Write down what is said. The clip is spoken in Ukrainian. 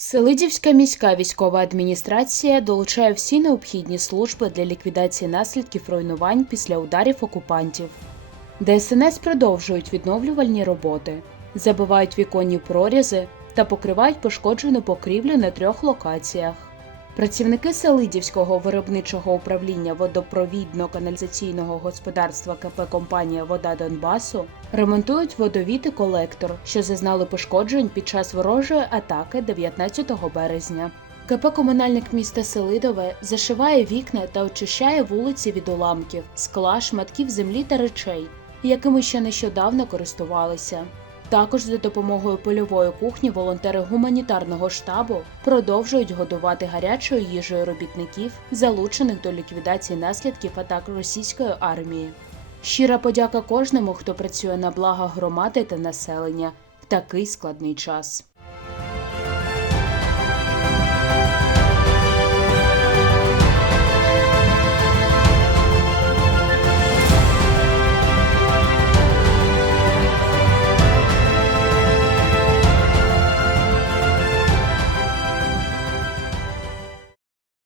Селидівська міська військова адміністрація долучає всі необхідні служби для ліквідації наслідків руйнувань після ударів окупантів. ДСНС продовжують відновлювальні роботи, забивають віконні прорізи та покривають пошкоджену покрівлю на трьох локаціях. Працівники Селидівського виробничого управління водопровідно-каналізаційного господарства КП Компанія Вода Донбасу ремонтують водовід і колектор, що зазнали пошкоджень під час ворожої атаки 19 березня. КП Комунальник міста Селидове зашиває вікна та очищає вулиці від уламків, скла, шматків землі та речей, якими ще нещодавно користувалися. Також за допомогою польової кухні волонтери гуманітарного штабу продовжують годувати гарячою їжею робітників, залучених до ліквідації наслідків атак російської армії. Щира подяка кожному, хто працює на благо громади та населення в такий складний час.